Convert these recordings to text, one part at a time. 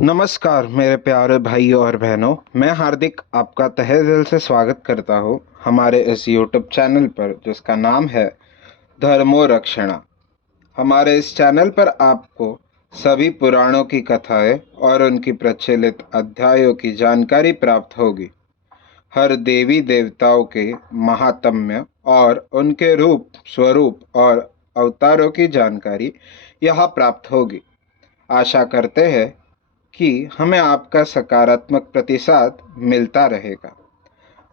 नमस्कार मेरे प्यारे भाइयों और बहनों, मैं हार्दिक आपका तहे दिल से स्वागत करता हूँ हमारे इस यूट्यूब चैनल पर जिसका नाम है धर्मो रक्षणा। हमारे इस चैनल पर आपको सभी पुराणों की कथाएं और उनकी प्रचलित अध्यायों की जानकारी प्राप्त होगी। हर देवी देवताओं के महात्म्य और उनके रूप स्वरूप और अवतारों की जानकारी यहाँ प्राप्त होगी। आशा करते हैं कि हमें आपका सकारात्मक प्रतिसाद मिलता रहेगा।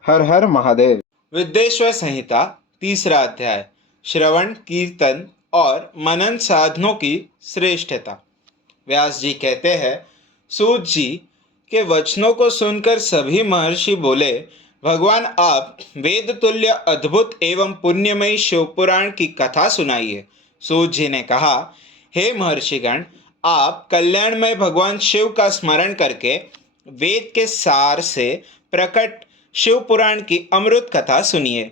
हर हर महादेव। विद्वेश्वर संहिता तीसरा अध्याय श्रवण कीर्तन और मनन साधनों की श्रेष्ठता। व्यास जी कहते हैं, सूत जी के वचनों को सुनकर सभी महर्षि बोले, भगवान आप वेद तुल्य अद्भुत एवं पुण्यमयी शिवपुराण की कथा सुनाइए। सूत जी ने कहा, हे महर्षिगण, आप कल्याणमय भगवान शिव का स्मरण करके वेद के सार से प्रकट शिवपुराण की अमृत कथा सुनिए।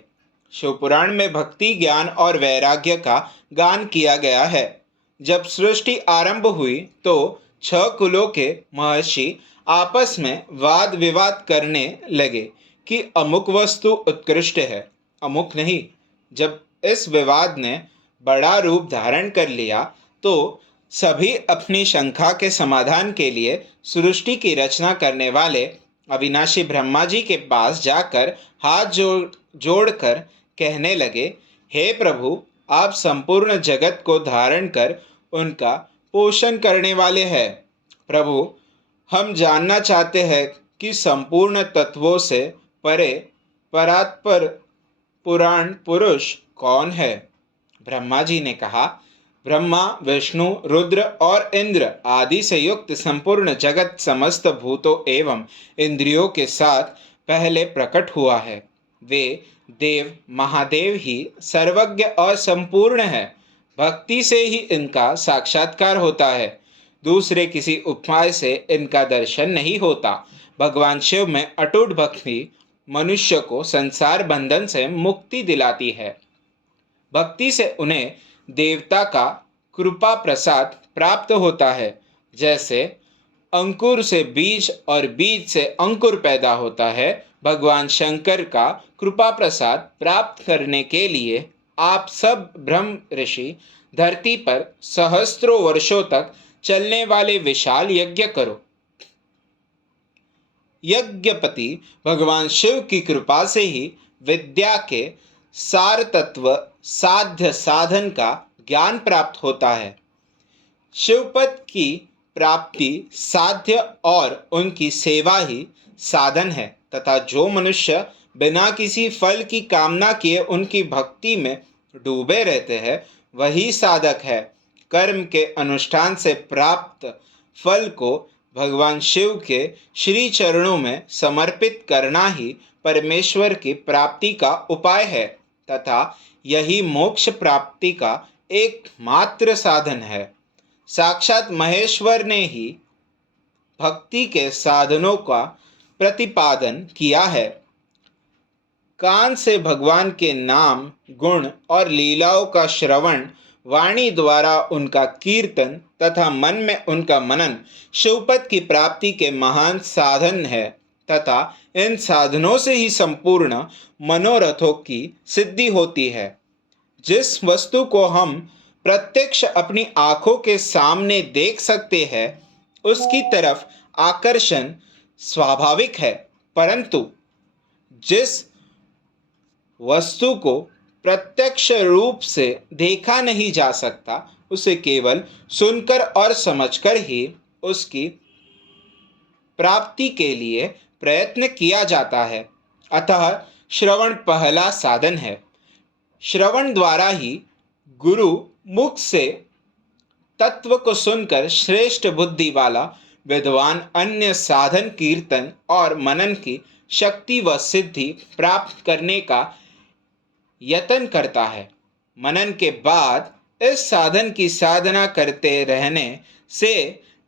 शिवपुराण में भक्ति, ज्ञान और वैराग्य का गान किया गया है। जब सृष्टि आरंभ हुई तो 6 कुलों के महर्षि आपस में वाद विवाद करने लगे कि अमुक वस्तु उत्कृष्ट है, अमुक नहीं। जब इस विवाद ने बड़ा रूप धारण कर लिया तो सभी अपनी शंका के समाधान के लिए सृष्टि की रचना करने वाले अविनाशी ब्रह्मा जी के पास जाकर हाथ जोड़कर कहने लगे, हे प्रभु, आप संपूर्ण जगत को धारण कर उनका पोषण करने वाले हैं। प्रभु, हम जानना चाहते हैं कि संपूर्ण तत्वों से परे परात्पर पुराण पुरुष कौन है। ब्रह्मा जी ने कहा, ब्रह्मा, विष्णु, रुद्र और इंद्र आदि से युक्त संपूर्ण जगत समस्त भूतों एवं इंद्रियों के साथ पहले प्रकट हुआ है। वे देव महादेव ही सर्वज्ञ और संपूर्ण है। भक्ति से ही इनका साक्षात्कार होता है, दूसरे किसी उपाय से इनका दर्शन नहीं होता। भगवान शिव में अटूट भक्ति मनुष्य को संसार बंधन से मुक्ति दिलाती है। भक्ति से उन्हें देवता का कृपा प्रसाद प्राप्त होता है। जैसे अंकुर से बीज और बीज से अंकुर पैदा होता है, भगवान शंकर का कृपा प्रसाद प्राप्त करने के लिए आप सब ब्रह्म ऋषि धरती पर सहस्त्रों वर्षों तक चलने वाले विशाल यज्ञ करो। यज्ञपति भगवान शिव की कृपा से ही विद्या के सार तत्व साध्य साधन का ज्ञान प्राप्त होता है। शिवपद की प्राप्ति साध्य और उनकी सेवा ही साधन है तथा जो मनुष्य बिना किसी फल की कामना किए उनकी भक्ति में डूबे रहते हैं वही साधक है। कर्म के अनुष्ठान से प्राप्त फल को भगवान शिव के श्री चरणों में समर्पित करना ही परमेश्वर की प्राप्ति का उपाय है तथा यही मोक्ष प्राप्ति का एकमात्र साधन है। साक्षात महेश्वर ने ही भक्ति के साधनों का प्रतिपादन किया है। कान से भगवान के नाम, गुण और लीलाओं का श्रवण, वाणी द्वारा उनका कीर्तन तथा मन में उनका मनन शिवपद की प्राप्ति के महान साधन है तथा इन साधनों से ही संपूर्ण मनोरथों की सिद्धि होती है। जिस वस्तु को हम प्रत्यक्ष अपनी आंखों के सामने देख सकते हैं उसकी तरफ आकर्षण स्वाभाविक है, परंतु जिस वस्तु को प्रत्यक्ष रूप से देखा नहीं जा सकता उसे केवल सुनकर और समझकर ही उसकी प्राप्ति के लिए प्रयत्न किया जाता है। अतः श्रवण पहला साधन है। श्रवण द्वारा ही गुरु मुख से तत्व को सुनकर श्रेष्ठ बुद्धि वाला विद्वान अन्य साधन कीर्तन और मनन की शक्ति व सिद्धि प्राप्त करने का यत्न करता है। मनन के बाद इस साधन की साधना करते रहने से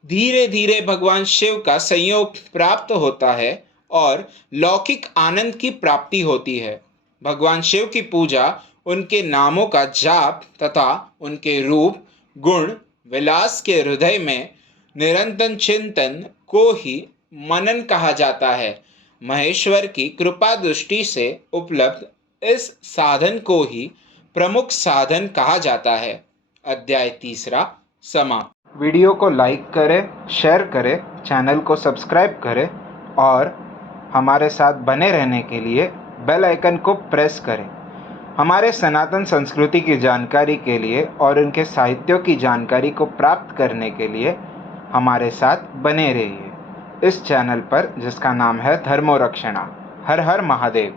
धीरे धीरे भगवान शिव का संयोग प्राप्त होता है और लौकिक आनंद की प्राप्ति होती है। भगवान शिव की पूजा, उनके नामों का जाप तथा उनके रूप गुण विलास के हृदय में निरंतर चिंतन को ही मनन कहा जाता है। महेश्वर की कृपा दृष्टि से उपलब्ध इस साधन को ही प्रमुख साधन कहा जाता है। अध्याय 3 समाप्त। वीडियो को लाइक करें, शेयर करें, चैनल को सब्सक्राइब करें और हमारे साथ बने रहने के लिए बेल आइकन को प्रेस करें। हमारे सनातन संस्कृति की जानकारी के लिए और उनके साहित्यों की जानकारी को प्राप्त करने के लिए हमारे साथ बने रहिए इस चैनल पर, जिसका नाम है धर्मोरक्षणा। हर हर महादेव।